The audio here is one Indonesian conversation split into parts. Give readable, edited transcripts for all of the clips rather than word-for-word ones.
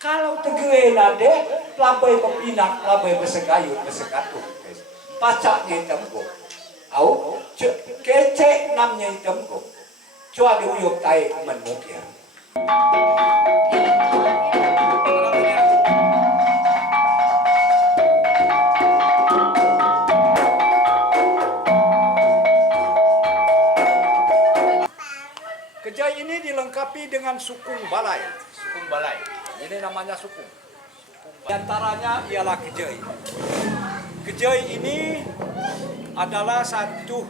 Kalau tegere nade, labai pepinak, labai besekayut, besekatu. Pacaknya hitam kok. Au, kece namnya hitam kok. Cua diuyup tai menuk ya. Kejai ini dilengkapi dengan sukung balai. Sukung balai. Ini namanya sukung. Di antaranya ialah kejai. Kejai ini adalah satu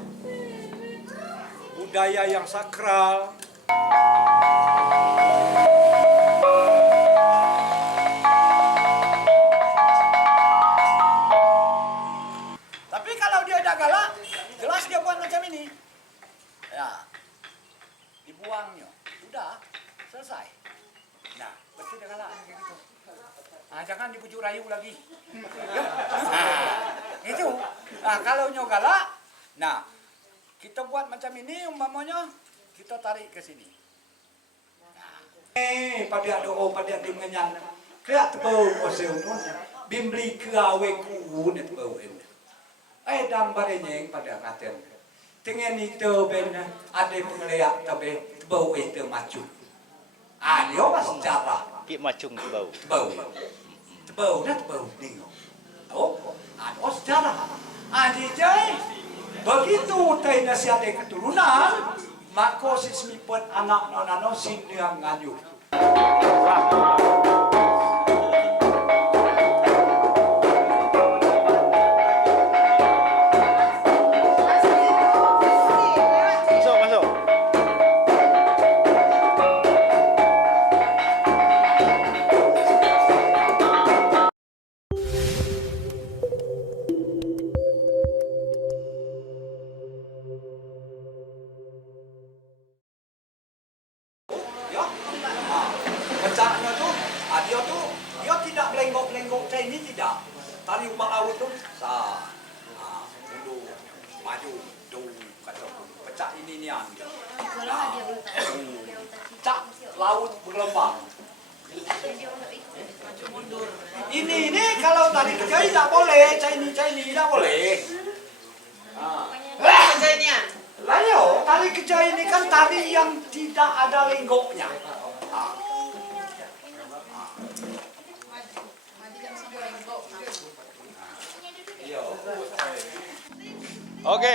budaya yang sakral. Tapi kalau dia ada galak, jelas dia buat macam ini. Ya, dibuangnya. Sudah, selesai. Nah, betul dia galak kayak gitu. Nah, jangan dibujuk rayu lagi. Ya. Nah, itu. Nah, kalau nyogala, nah, kita buat macam ini umpamanya kita tarik ke sini. Nah. Pada doa pada dimenyan. Kayak tebau osel nun. Bimbli keawe ku net tebau ini. Dam barenyeng pada ngaten. Dengan itu ben ada pengeliat tabe tebau itu maju. Dia pas sejarah. Ki macung bau. Tebau. Tebau dah tebau ningo. Oh, ada sejarah. Dijai begitu teh nasihat keturunan, maka sismipun anak nonano sindiang nganyur. Masuk. Ya, pecahnya tuh, dia tidak belenggok-belenggok saya ini tidak. Tali ubah laut tuh, mundur, maju, kata pecah ini nian. Cak laut bergelombang. Ini kalau tali kejai tidak boleh, Chinese tidak boleh. Layo, tali kejai ini kan tali yang tidak ada lenggoknya. Oke.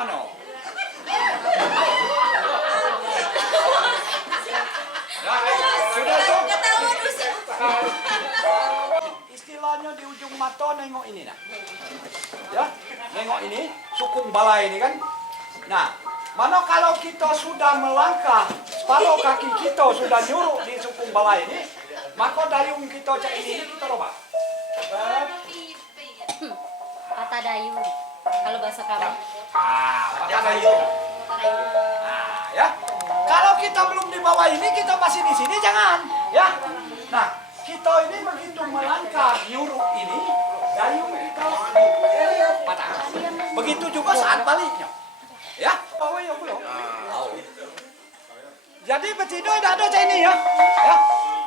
mana? Sudah tuh. Istilahnya di ujung mata nengok ini nah. Ya, nengok ini, sukung balai ini kan. Nah, mana kalau kita sudah melangkah, separuh kaki kita sudah nyuruk di sukung balai ini, maka dayung kita cak ini kita robah. Patah dayung. Kalau bahasa kami. Patah dayung. Nah, ya. Kalau kita belum di bawah ini, kita masih di sini jangan, ya. Nah, kita ini begitu melangkah nyuruk ini, dayung kita patah. Begitu juga saat baliknya. Ya, bawah ya belum. Jadi betina tidak ada cak ini ya. Ya.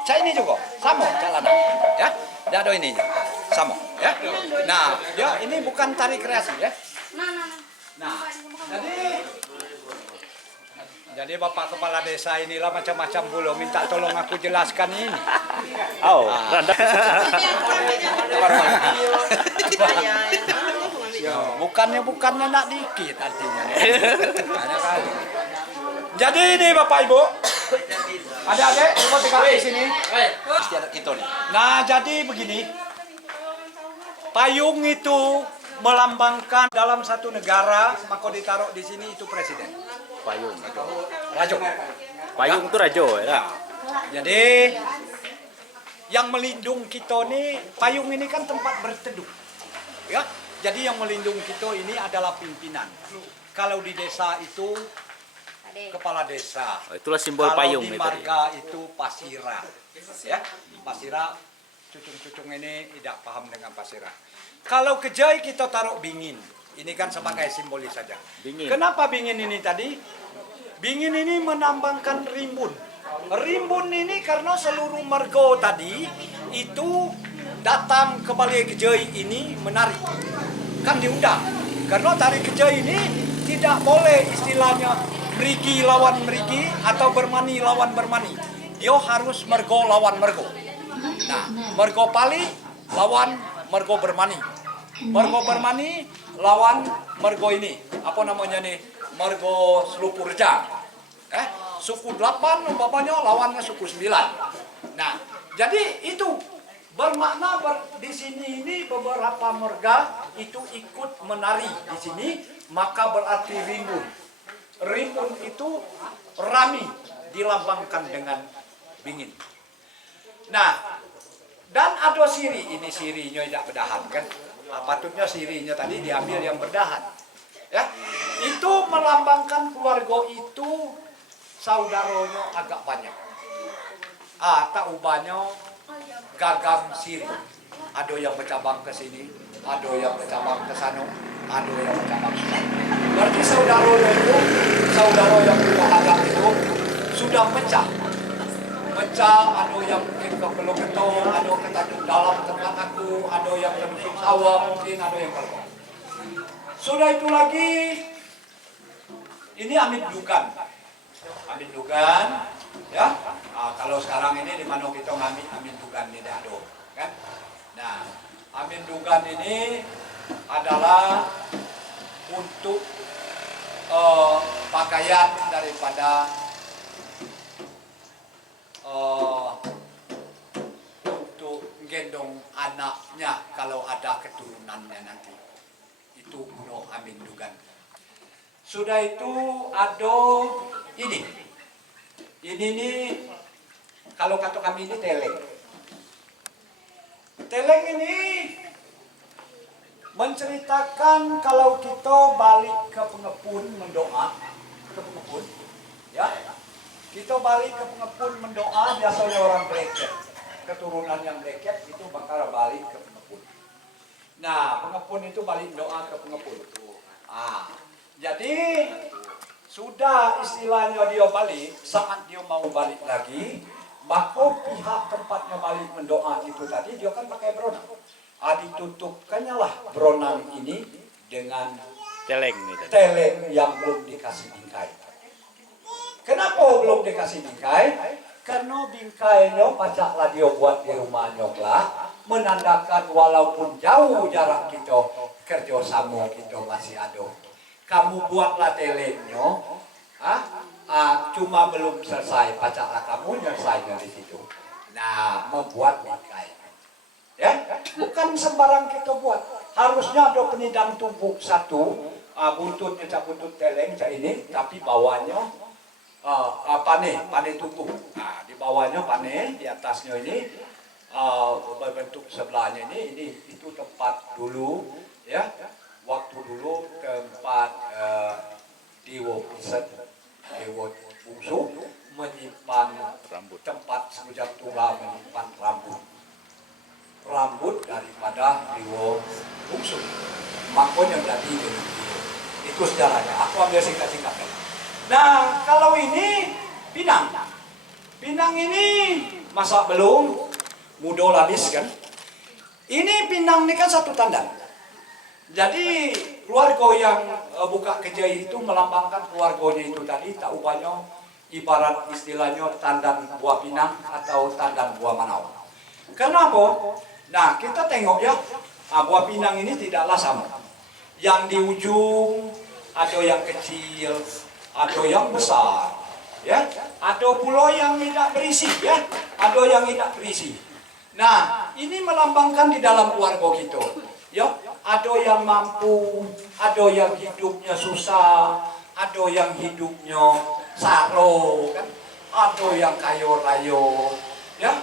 Cak ini juga sama jalanan. Ya. Tidak ada ininya. Sama, ya. Nah, dia ini bukan tari kreasi ya. Nah, jadi Bapak Kepala Desa inilah macam-macam bulu minta tolong aku jelaskan ini. Oh, rada. Bukannya nak dikit artinya. Ada kali. Jadi ini Bapak Ibu, adik-adik, coba tegak di sini. Nah, jadi begini. Payung itu melambangkan dalam satu negara, maka ditaruh di sini itu presiden. Payung. Rajo. Payung itu rajo ya. Jadi yang melindung kita ini, payung ini kan tempat berteduh. Ya. Jadi yang melindung kita ini adalah pimpinan. Kalau di desa itu kepala desa. Oh, itulah simbol payung itu. Kalau di itu. marga itu pasira. Ya. Pasira, cucung-cucung ini tidak paham dengan pasira. Kalau kejai kita taruh bingin. Ini kan sebagai simbolis saja. Bingin. Kenapa bingin ini tadi? Bingin ini menambangkan rimbun. Rimbun ini karena seluruh mergo tadi itu datang ke balai kejai ini menari. Kan diundang. Karena tari kejai ini tidak boleh istilahnya merigi lawan merigi atau bermani lawan bermani. Dia harus mergo lawan mergo. Nah, mergo pali lawan mergo bermani. Mergo bermani lawan mergo ini. Apa namanya nih? Mergo selupurja. Suku 8 umpamanya lawannya suku 9. Nah, jadi itu bermakna di sini ini beberapa marga itu ikut menari di sini, maka berarti rimbun. Rimbun itu rami dilambangkan dengan bingin. Nah, dan ada siri, ini sirinya tidak berdahan kan? Patutnya sirinya tadi diambil yang berdahan. Ya, itu melambangkan keluarga itu saudaranya agak banyak. Tak ubahnya gagang siri. Ada yang bercabang ke sini, ada yang bercabang ke sana, ada yang bercabang ke sana. Berarti saudaranya itu, saudara yang sudah agak itu sudah mecah. Mecah, ada yang mungkin ke Pulau Ketong, ada ke Tanjung Dalam tempat aku, ada yang ke Dusun Sawah, mungkin ada yang ke. Sudah itu lagi, ini Amin Dugan. Amin Dugan, ya. Kalau sekarang ini di mana kita ngambil Amin Dugan di Dado, kan? Nah, Amin Dugan ini adalah untuk pakaian daripada untuk gendong anaknya kalau ada keturunannya nanti. Itu kuno Amin Dugan. Sudah itu ada ini. Ini nih kalau kata kami ini teleng. Teleng ini menceritakan kalau kita balik ke pengepun mendoa ke pengepun, ya. Kita balik ke pengepun mendoa, biasanya orang Bleket, keturunan yang Bleket itu bakal balik ke pengepun. Nah, pengepun itu balik doa ke pengepun. Jadi sudah istilahnya dia balik, saat dia mau balik lagi, maka pihak tempatnya balik mendoa itu tadi dia kan pakai beronang. Ditutupkannya lah beronang ini dengan Teleng nih tadi. teleng yang belum dikasih bingkai. Kenapa belum dikasih bingkai? Karena bingkainya pacaklah dia buat di rumahnya lah, menandakan walaupun jauh jarak kita, kerjasama kita masih ada. kamu buatlah telenyo, cuma belum selesai, bacalah kamu nyelesainya di situ. Nah, membuat bingkai. Ya, bukan sembarang kita buat. Harusnya ada penidang tumbuk satu, buntutnya cak buntut teleng cak ini, tapi bawahnya pane tumbuk. Nah, di bawahnya pane, di atasnya ini berbentuk sebelahnya ini itu tempat dulu, ya. Waktu dulu tempat Dewa Piset, Dewa Bungsu menyimpan Rambut. tempat sejak tunggal menyimpan rambut daripada Dewa Bungsu. Makanya jadi itu sejarahnya. Aku ambil singkat-singkat. Nah, kalau ini Pinang. Pinang ini masa belum muda labis kan. Ini Pinang ini kan satu tanda. Jadi keluarga yang buka kerja itu melambangkan keluarganya itu tadi, tak ubahnya ibarat istilahnya tandan buah pinang atau tandan buah manau. Kenapa? Nah, kita tengok ya, buah pinang ini tidaklah sama. Yang di ujung ada yang kecil, ada yang besar, ya. Ada pula yang tidak berisi, ya. Ada yang tidak berisi. Nah, ini melambangkan di dalam keluarga kita, ya. Ada yang mampu, ada yang hidupnya susah, ada yang hidupnya saro, kan? Ada yang kayo rayo, ya.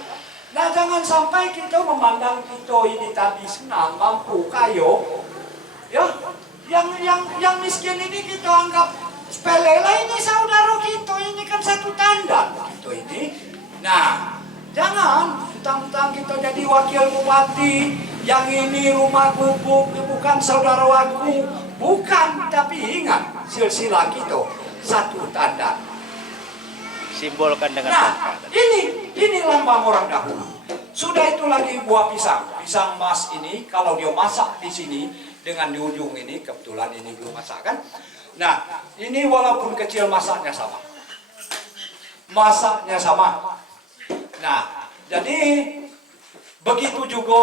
Nah, jangan sampai kita memandang kita ini tadi senang, mampu, kayo, ya. Yang miskin ini kita anggap sepele lah, ini saudara kita, ini kan satu tanda kita ini. Nah, jangan mentang-mentang kita jadi wakil bupati, yang ini rumah gubuk bukan saudara aku, bukan, tapi ingat silsilah kita satu tanda. Simbolkan dengan Nah, tongkat. ini lambang orang dahulu. Sudah itu lagi buah pisang mas ini kalau dia masak di sini dengan di ujung ini, kebetulan ini belum masak kan. Nah, ini walaupun kecil masaknya sama. Nah, jadi begitu juga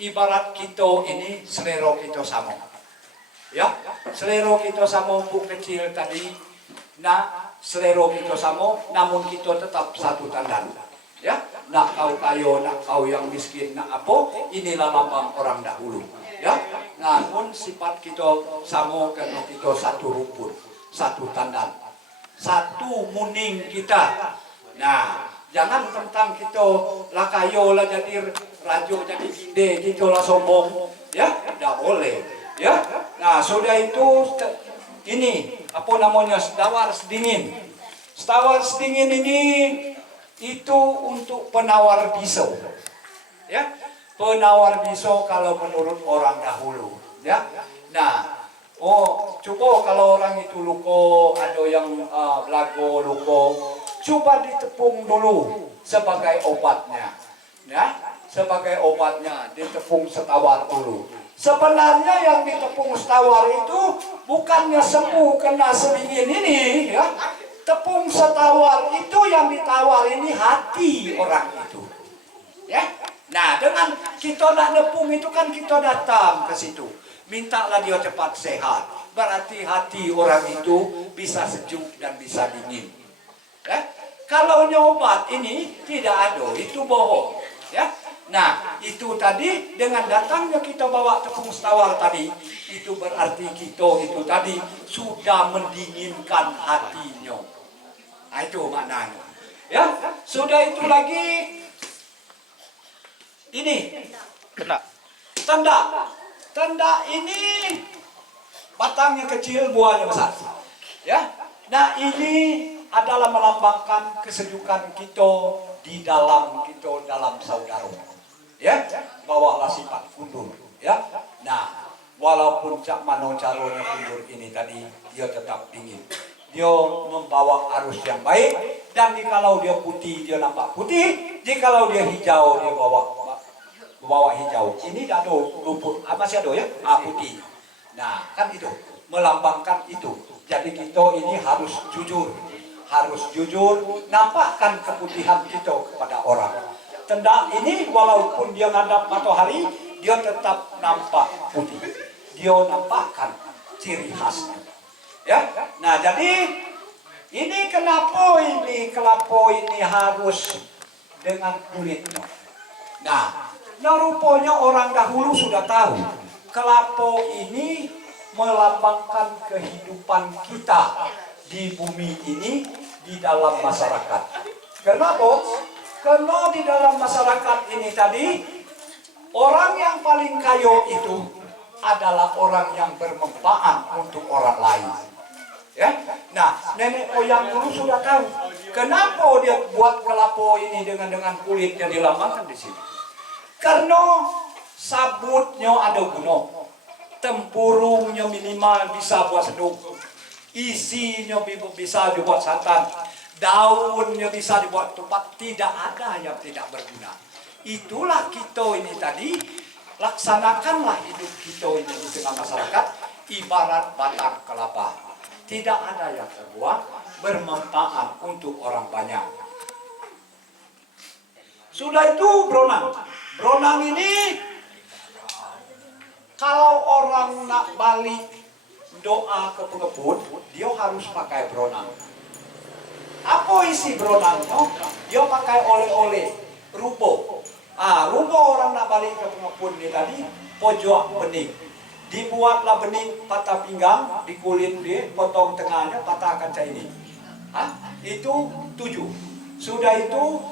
ibarat kita ini selera kita sama. Ya, selera kita sama buk kecil tadi. Nah, selera kita sama, namun kita tetap satu tandan. Ya, nak kau kayo, nak kau yang miskin, nak apa? Inilah lambang orang dahulu. Ya, namun sifat kita sama karena kita satu rumput, satu tandan, satu muning kita. Nah, jangan tentang kita lah kayo lah jadi rajo jadi gede kita lah sombong, ya, tidak boleh, ya. Nah, sudah itu ini apa namanya setawar sedingin. Setawar sedingin ini itu untuk penawar pisau, ya. Penawar pisau kalau menurut orang dahulu, ya. Nah, coba kalau orang itu luko, ada yang belago luko, coba ditepung dulu sebagai obatnya, ya. Sebagai obatnya ditepung setawar dulu. Sebenarnya yang ditepung setawar itu bukannya sembuh kena sedingin ini, ya. Tepung setawar itu yang ditawar ini hati orang itu, ya. Nah, dengan kita nak nepung itu kan kita datang ke situ, mintalah dia cepat sehat. Berarti hati orang itu bisa sejuk dan bisa dingin. Ya? Kalau nyobat ini tidak ada, itu bohong. Ya? Nah, itu tadi dengan datangnya kita bawa tepung setawar tadi, itu berarti kita itu tadi sudah mendinginkan hatinya. Nah, itu maknanya. Ya, sudah itu lagi ini tenda ini batangnya kecil, buahnya besar, ya. Nah, ini adalah melambangkan kesejukan kita di dalam saudara, ya. Bawalah sifat kundur, ya. Nah, walaupun cak mano calonnya kundur ini tadi, dia tetap dingin. Dia membawa arus yang baik, dan jikalau dia putih dia nampak putih, jikalau dia hijau dia bawa hijau. Ini ada rumput, masih ada ya, putih. Nah, kan itu melambangkan itu. Jadi kita ini harus jujur, nampakkan keputihan kita kepada orang. Tenda ini walaupun dia ngadap matahari, dia tetap nampak putih. Dia nampakkan ciri khasnya. Ya. Nah, jadi ini kenapa ini kelapa ini harus dengan kulitnya. Nah, rupanya orang dahulu sudah tahu kelapa ini melambangkan kehidupan kita di bumi ini, di dalam masyarakat. Kenapa? Karena di dalam masyarakat ini tadi, orang yang paling kaya itu adalah orang yang bermanfaat untuk orang lain. Ya, nah nenek moyang dulu sudah tahu kenapa dia buat kelapa ini dengan kulit yang dilambangkan di sini. Karena sabutnya ada guna, tempurungnya minimal bisa buat seduh, isinya bisa dibuat santan, daunnya bisa dibuat tupat, tidak ada yang tidak berguna. Itulah kita ini tadi, laksanakanlah hidup kita ini di tengah masyarakat ibarat batang kelapa. Tidak ada yang terbuang, bermanfaat untuk orang banyak. Sudah itu beronang. Beronang ini kalau orang nak balik doa ke pengepul, dia harus pakai beronang. Apa isi beronangnya? Dia pakai oleh-oleh, rubo. Rubo orang nak balik ke pengepul ini tadi, pojok bening. Dibuatlah bening patah pinggang, dikulit dia, potong tengahnya, patahkan kaca ini. Itu 7. Sudah itu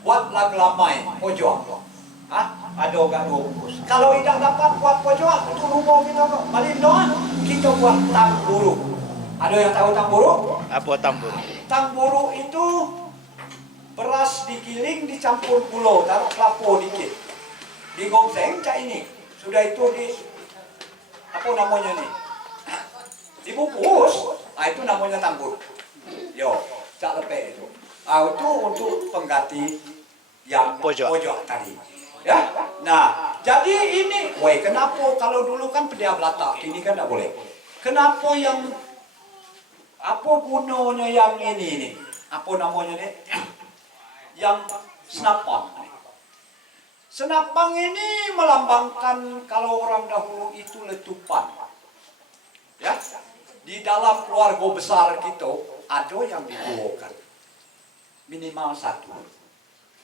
buatlah gelamai pojok. Ada gak 2 bungkus. Kalau tidak dapat buat pojok, itu rubo kita balik doa, kita buat tamburu. Ada yang tahu tamburu? Apa tambur? Tamburu itu beras digiling dicampur gula, taruh kelapa dikit, digongseng cak ini. Sudah itu di apa namanya nih? Dibungkus. Itu namanya tambur. Yo, cak lepek itu. Itu untuk pengganti yang pojok tadi. Ya. Nah, jadi ini, kenapa kalau dulu kan pedia belata, ini kan tidak boleh. Kenapa yang apa gunanya yang ini nih? Apa namanya nih? Yang senapang. Senapang ini melambangkan kalau orang dahulu itu letupan. Ya, di dalam keluarga besar kita ada yang dituakan minimal 1.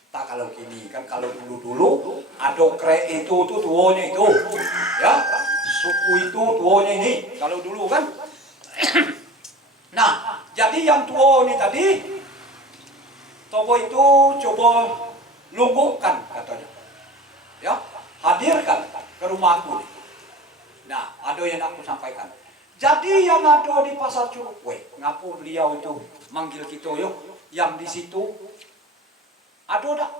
Tak kalau kini kan kalau dulu ada krek itu tuanya itu, ya suku itu tuanya ini. Kalau dulu kan, nah jadi yang tua ini tadi, Tobo itu coba lungguhkan katanya. Ya, hadirkan ke rumahku. Nah, ada yang aku sampaikan. Jadi yang ada di pasar Curug, ngapu beliau itu manggil kita yuk, yang di situ ada tak?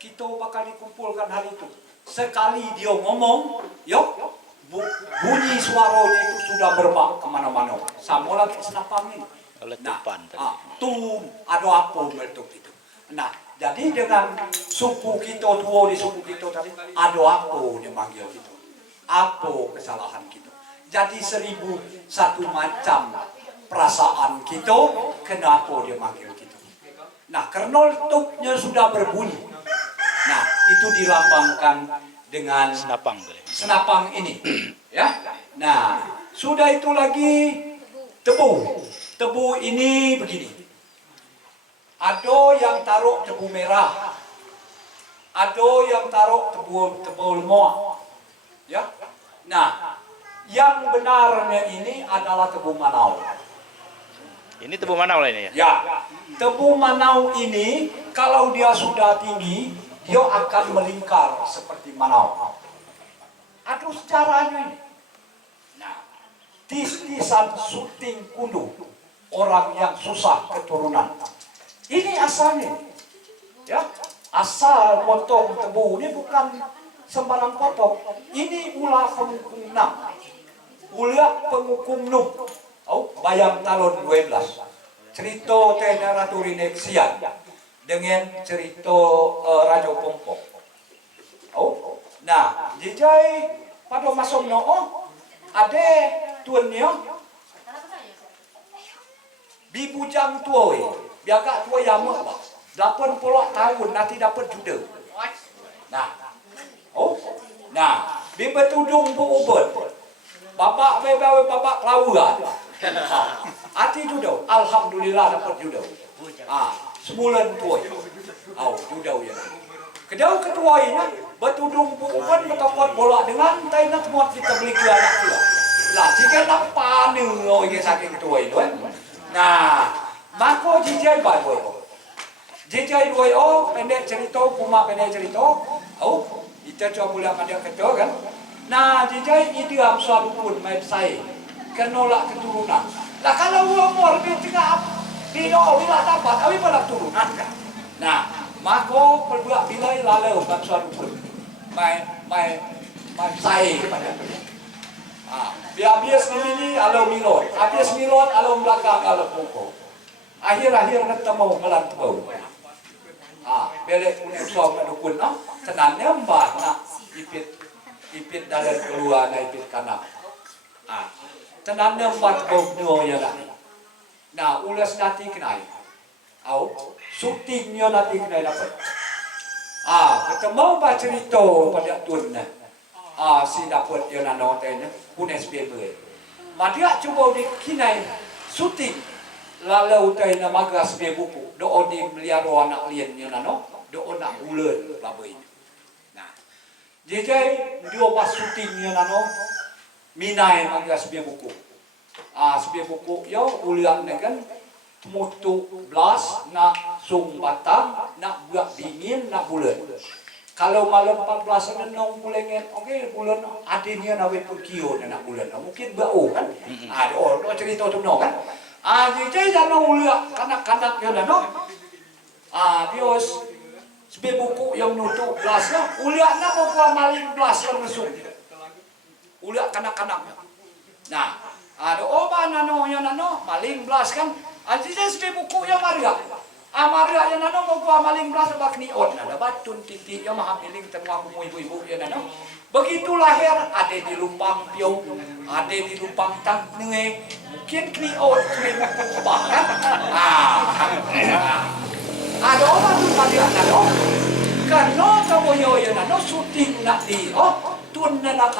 Kita bakal dikumpulkan hari itu. Sekali dia ngomong, yuk, bunyi suaranya itu sudah berbak kemana-mana. Sama lagi senapang ini. Letupan. Tuh ada apa meletup itu. Nah, jadi dengan suku kita tua di suku kita tadi, ada apa dia manggil kita? Apa kesalahan kita? Jadi 1001 macam perasaan kita, kenapa dia manggil kita? Nah, karena letuknya sudah berbunyi. Nah, itu dilambangkan dengan senapang ini. Ya. Nah, sudah itu lagi tebu. Tebu ini begini. Ada yang taruh tebu merah, ada yang taruh tebu lemak, ya. Nah, yang benarnya ini adalah tebu manau. Ini tebu manau lah ini ya? Ya, tebu manau ini kalau dia sudah tinggi, dia akan melingkar seperti manau. Ada caranya ini. Nah, tis-tisan syuting kundu, orang yang susah keturunan. Ini asalnya, ya, asal potong tebu ini bukan sembarang potong. Ini ulah pengukum 6, ulah pengukum 6. Bayang tahun 12. Cerita Tena Ratu Rineksian dengan cerita Raja Pompong. Nah, jijai pada masuk noo ada tuannya bibujang tua. Biarkan tua yang apa? 80 tahun nanti dapat juda. Nah, nah, di betudung bu ubet, bapak bebawe bapak kelauan. Ati judo, alhamdulillah dapat judo. Sebulan tuai. Judo ya. Kedau ketua ini betudung bukan betokot bola dengan taina tempat kita beli ke anak dia. Lah jika nak panu loy saking ketua itu. Nah, mako jijai boy. Jijai boy pendek cerita kuma pendek cerita. Kita coba pulang ada ketua kan. Nah, jijai idiam suatu pun main saya kenolak keturunan. Lah kalau umur lebih tengah di wilayah dapat, awi pada turunan kan. Nah, mako perbuat bilai lalu kan suatu pun main saya pada tu. Biar sendiri alau milot, habis milot alau belakang alau pokok. Akhir-akhir ketemu melan tebau. Belek punya suami dukun senangnya mbak nak ipit dalam keluar na ipit kanak. Senangnya mbak tebau ya lah. Nah ulas nanti kenai. Syutingnya nanti kenai dapat. Ketemu mbak cerita pada tuan na. Si dapat dia nak notenya pun SPB. Madia cuba dikinai syuting lalu tay nama gas be buku do di meliaro anak lian nya nano do nak ulen babai. Nah jejai dia pas syuting nya nano minai magas be buku. Sebe buku yo ulian kan mutu blas nak sung batang nak buat dingin nak bulan. Kalau malam 14 ada nong bulannya, okey bulan adanya nawe pun kio nak bulan. Mungkin bau kan? Cerita tu no kan? Jadi jangan uliak kanak-kanak yang no. Dios sebe buku yang nutup belasnya, uliak nak mau maling belas yang mesum. Uliak kanak-kanaknya. Nah, ada obat nano yang nano maling belas kan? Jadi sebe buku yang Maria. Maria yang nano mau maling belas bak nion. Ada batun titik yang maha miling temu aku ibu-ibu yang nano. Begitu lahir ada di Lumpang Piau, ada di Lumpang Tangnge. Mungkin kriot sebe buku bahkan. Ada orang tu Maria nano. Karena kamu yang nano syuting nak di tuan nak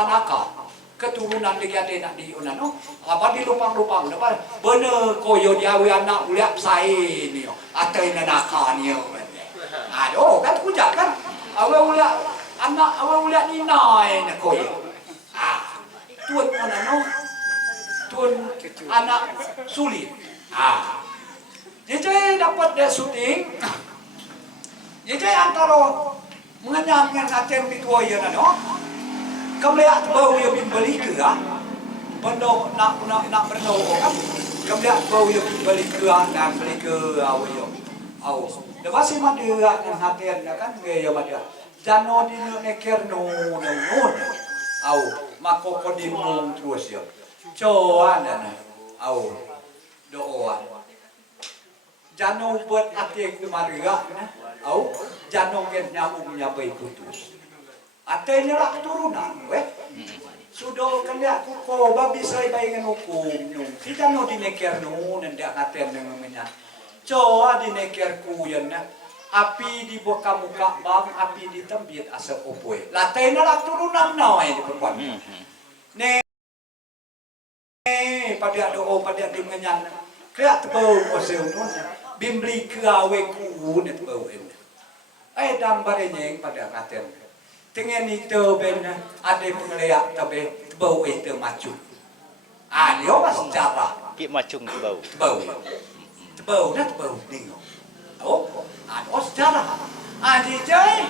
keturunan legende nak di nano. Apa di Lumpang-Lumpang dapat bener koyo dia anak uliap saya ni. Atai nanaka ni. Kan kujak kan. Awal uliap anak awal uliap ni nai nak koyo. Tuan nano. Tuan anak sulit. Jadi dapat dia syuting. Jadi antara mengenyangkan aten ketua ya nano. Kemliak bau yang beli ke benda nak berdoa kan. Kemliak bau yang beli ke dan beli ke lepas si madia yang hatian kan gaya madia. Jano di neker no. Mako kodimung terus ya. Coan dan doa. Jano buat hati kumaria jano gen nyambungnya baik putus. Atenya lah keturunan, sudah kena kuko babi saya bayangin hukum, kita no dineker no nendak aten dengan menyan, coba dineker kuyan api di buka muka bang, api di tembit asap opoy, latenya lah keturunan nawa ini perempuan, pada doa pada di menyan, kaya tebau osel non, bimbli keawe ku net tebau ini, dam barenyeng pada aten. Dengan itu benar ada pengeliat tapi bau itu macam. Dia pas sejarah. Kik macung bau. Bau dingin. Ada sejarah. Jadi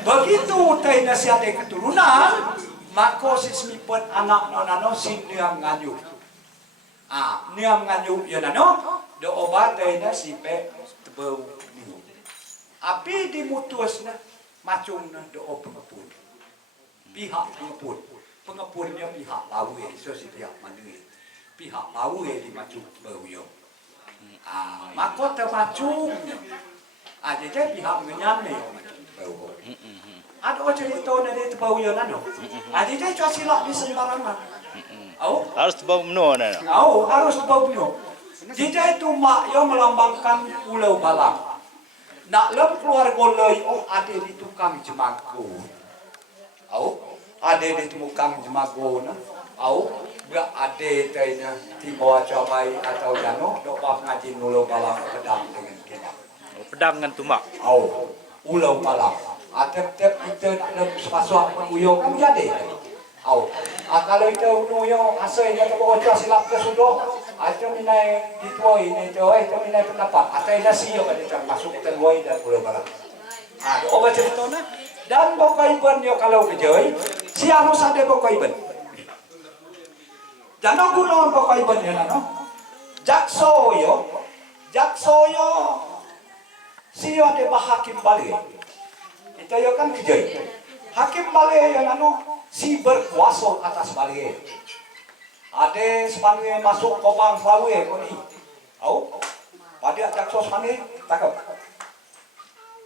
begitu tay nasihat keturunan, maka si semipet anak nonano si niam nganyuk. Niam nganyuk ya nano, do obat tay nasi pe bau dingin. Api dimutusna. Macamnya doa pengepun, pihak pengepunnya pihak lawe, sosi pihak mandiri, pihak lawe di macam bauyo. Maka termacung, jadi pihak menyamai macam bau. Ada cerita dari bauyo nano, jadi cuaca silap di sembarangan. Harus bau menu nano. Harus bau menu. Jadi itu mak yang melambangkan Pulau Balang. Nak lem keluarga loi ada di tukang jemago. Ada di tukang jemago Au gak ade tanya tiba cabai atau jano dok bab ngaji nulo balang pedang dengan kita. Pedang dengan tumak. Au ulau balang. Atep-tep kita dalam sepasuak penguyong jadi. Au kalau itu nuyo asalnya tu bocah silap ke sudok. Atau minai dituai ni tu, atau minai pendapat. Atau ina siyo kan kita masuk terwai dan ulau balang. Obat cerita na. Dan bokai ben yo kalau kejoi, si harus ada bokai ben. Jangan guna bokai ben yo nano. Jakso yo, si yo ada hakim balik. Itu yo kan kejoi. Hakim balik yo nano, si berkuasa atas balik. Ada sepanjang masuk kopang Slawe koni. Au, pada jakso sepanjang takap.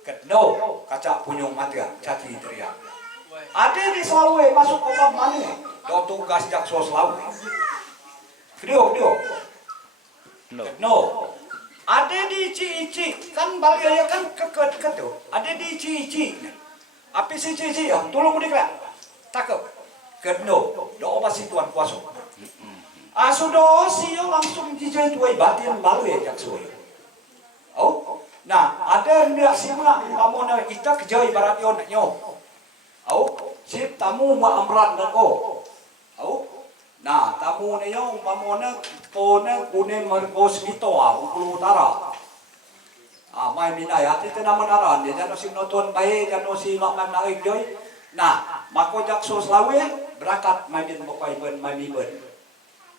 Kedno kaca punyung matian caki teriak. Ada di Slawe masuk kopang mana? Do tugas jakso Slawe. Video. No. Ada di Cici kan balaya kan keket tu. Ada di Cici. Apa si Cici ya? Tolong dikira. Takap. Kedno do obasi tuan kuasa. Sudah sio langsung dijai tuai batin balaya jakso. Oh. Nah, ada ndak simla pamona kita kerja ibarat yo nak nyo. Au, sip tamu ma amran dan ko. Au. Nah, tamu ne yo pamona kone kune mergo smito Bengkulu Utara. Mai minai hati te nama naran dia jano si nonton bae jano si lak man naik joy. Nah, mako jakso Slawe berangkat mai bin bokai ben mai ben.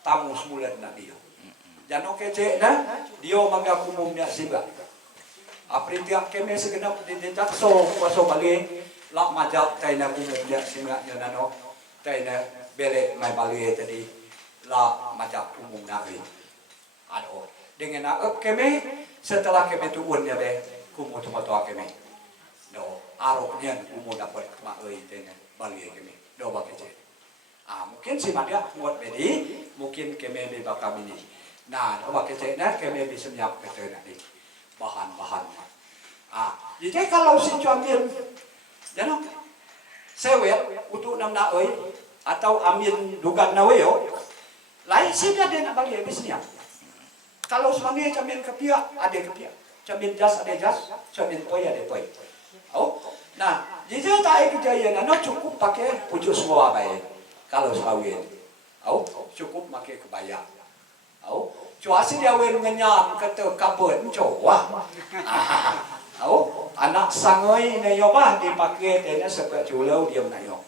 Tamu sebulan nak dia. Jano kece na dia mangga umumnya sibak. Aprintiak keme segenap di jakso kuaso balik lak majak taina umumnya singaknya nano taina bele mai balik tadi la majak umum nabi. Ado dengan aep keme setelah keme tuun ya be kumu cuma tua keme. Do aroknya kumu dapat mak euy taina balik keme. Do bakece. Mungkin si madia muat bedi mungkin keme be bakam ini. Nah, do bakece na keme bisa nyiap kete nanti. Bahan-bahan. Jadi kalau si cuamin, jangan sewet untuk nam naoi atau amin dugan naweyo, lain sih dia nak bagi habisnya. Kalau semuanya cuamin kepiak, ada kepiak. Cuamin jas ada jas, cuamin poi ada poi. Oh, nah, jadi tak kejayaan, no cukup pakai pucuk semua baik. Kalau sawit, oh cukup pakai kebaya. Oh, cuaca dia wen ngenyam kata kabut coba. Oh, anak sangai na yo bah dipakai tena sepek culau dia na yo.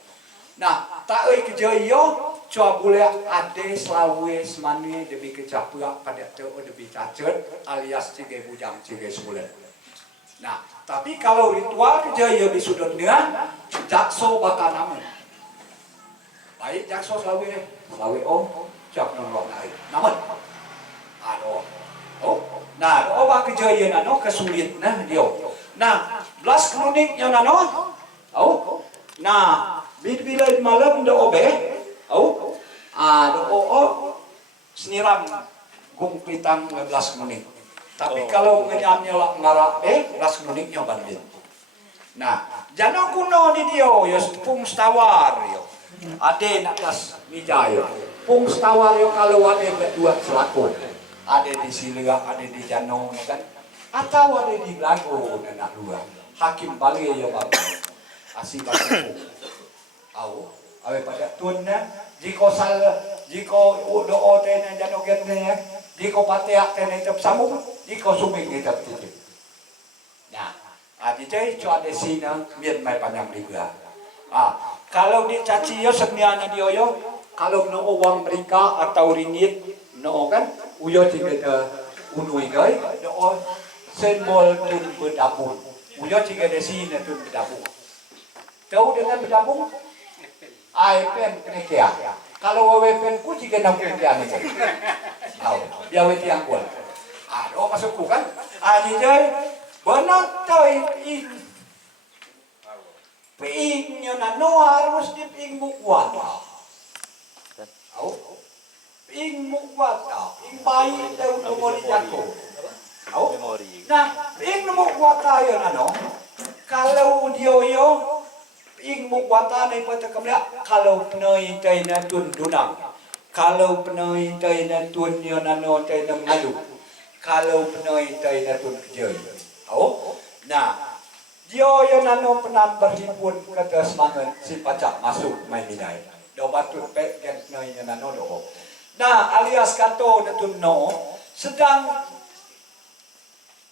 Nah, tak euy kerja yo coba boleh ade Slawe semani demi kecapua pada tu demi cacet alias cigai bujang cigai sebulan. Nah, tapi kalau ritual kerja yo di sudutnya jakso bakal namun. Baik jakso Slawe om cak nongok naik. Namun aduh. Oh, nah, oba kejayaan ano kesulit nah dia. Nah, belas kronik yang ano. Oh, nah, bila malam do obe. Oh, do seniram gung pitang 12 kronik. Tapi kalau ngenyamnya lah ngarap belas kroniknya bandit. Nah, jano kuno di dia yo pung stawar yo. Ade nak tas mija yo. Pung stawar yo kalau ade dua selaku. Ada di Silia, ada di Janong, kan? Atau ada di Blago dan nak dua. Hakim balik ya bang. Asih bang. Awe pada tuannya. Jika doa tena Janong gerne, jika pateak tena tetap sambung, jika suming tetap tutup. Nah, jadi cuma ada sini biar mai panjang juga. Kalau di caci yo sebenarnya dia yo, kalau no uang mereka atau ringgit, no kan? Uyo tiga unui gay, do simbol tun berdabung. Uyo tiga desi na tun berdabung. Tahu dengan berdabung? Pen kenekia. Kalau pen ku tiga enam kenekia ni. Tahu? Dia weti yang kuat. Do masuk ku kan? Ni jay benar tay in. Pingnya na no harus diping bukuan. Tahu? Ing mukwata, ing bayi daw lumoli jako. Nah, ing mukwata yun ano, kalau ing mukwata na ipata kamla, kalau pnoy tayo na dunang, Kalau penoi tay na tun yo nano tay na malu. Kalau penoi tay na tun kerja. Oh, nah dia yo nano penan berhimpun kata semangat si pacak masuk main minai. Do batut pek dan penoi yo nano do. Nah alias kato datun no sedang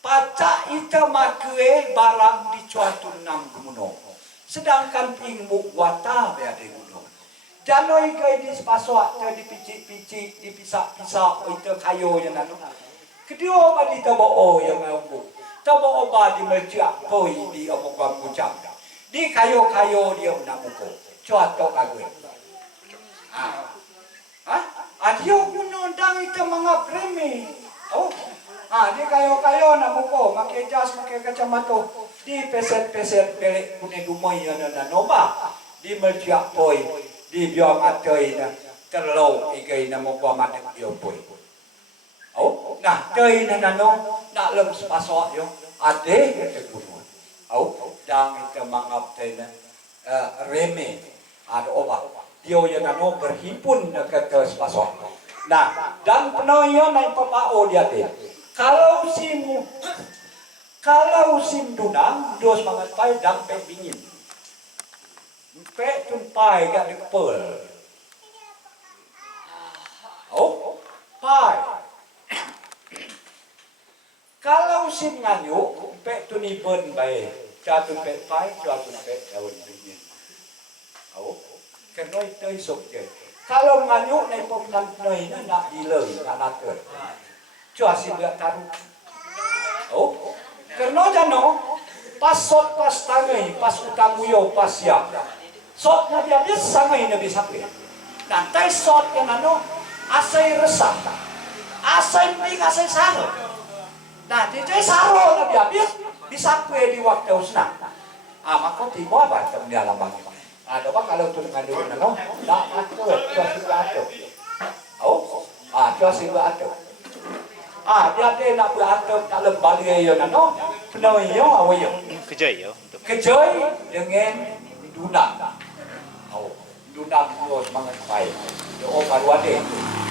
pacak ita makue barang di cuatu nam kemuno. Sedangkan pingmuk wata beade kuno. Janoi kai di pasok te dipicik-picik, dipisak-pisak ita kayo yang anu. Kedua bagi tabo yang ngomong. Tabo ba di merciak poi di omong kucang. Di kayo-kayo dia namuko. Cuato kague. Adio menondang ita mangap reme. Oh. Di kayo-kayo namuko, makai jas, makai kacamata. Di peset-peset belek kuning dumai yang nanoba. Di merciak poi. Di biar matei na terlalu ikai na mo pamat yo poi. Oh, nah tei na nano nak lem sepasok yo ade ke kuno. Oh, dang itu mangap tei na reme ada obat. Dia yo nano berhimpun ke sepasok. Nah, dan penoyo na papao dia teh. Kalau sim dunang dos mangat pai dang pe bingin. Pek tumpai gak di kepul. Oh, pai. Kalau sim nganyuk, pek tu ni ben baik. Jatuh pek pai, jatuh pek daun bingin. Oh, kenoi tei sok je. Kalau nganyuk nai poknan noi nak dileng, nak naker. Cua sim gak taruh. Oh, kerana jano pas sot pas tangai, pas utang uyo pas siap. Sot na dia bis sangai na bisapi. Nantai sot yang ano asai resah. Asai ping asai saro. Nah, di jai saro na dia bis bisapi di waktu usna. Maka tiba apa tem dia lambang. Ada apa kalau tu ngadu nano? Tak atu, cua siba atu. Oh, cua siba atu. Dia dia nak beratur tak lembali yo nano. Penoi yo awayo. Kejai yo. Kejai dengan dunang. Dunang terus mangat baik. Yo baru ada.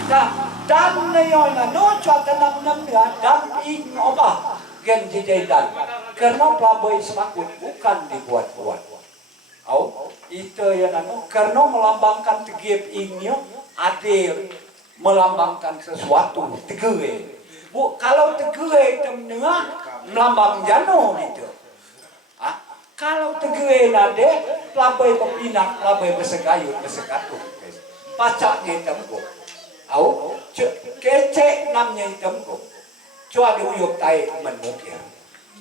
Nah, dan yo nano cuaca nam dia dan ing obah gen jejaidan. Karena pelabai semakut bukan dibuat-buat. Itu yo nano karena melambangkan tegip ingnya adil melambangkan sesuatu tegep. Kalau tegep temnengah melambang jano gitu. Kalau tegep nade pelabai pepinak, pelabai bersegayut, bersegatuh. Pacaknya temko. Kecek namnya temko. Cua diuyuk tai menukir.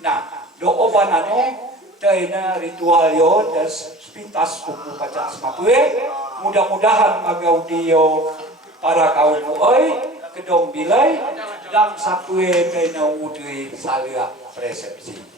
Nah, doa banano taina ritual yo das pintas kuku pacak semapue. Mudah-mudahan magaudio para kaum oi kedom bilai dan sapue taina udui salia persepsi.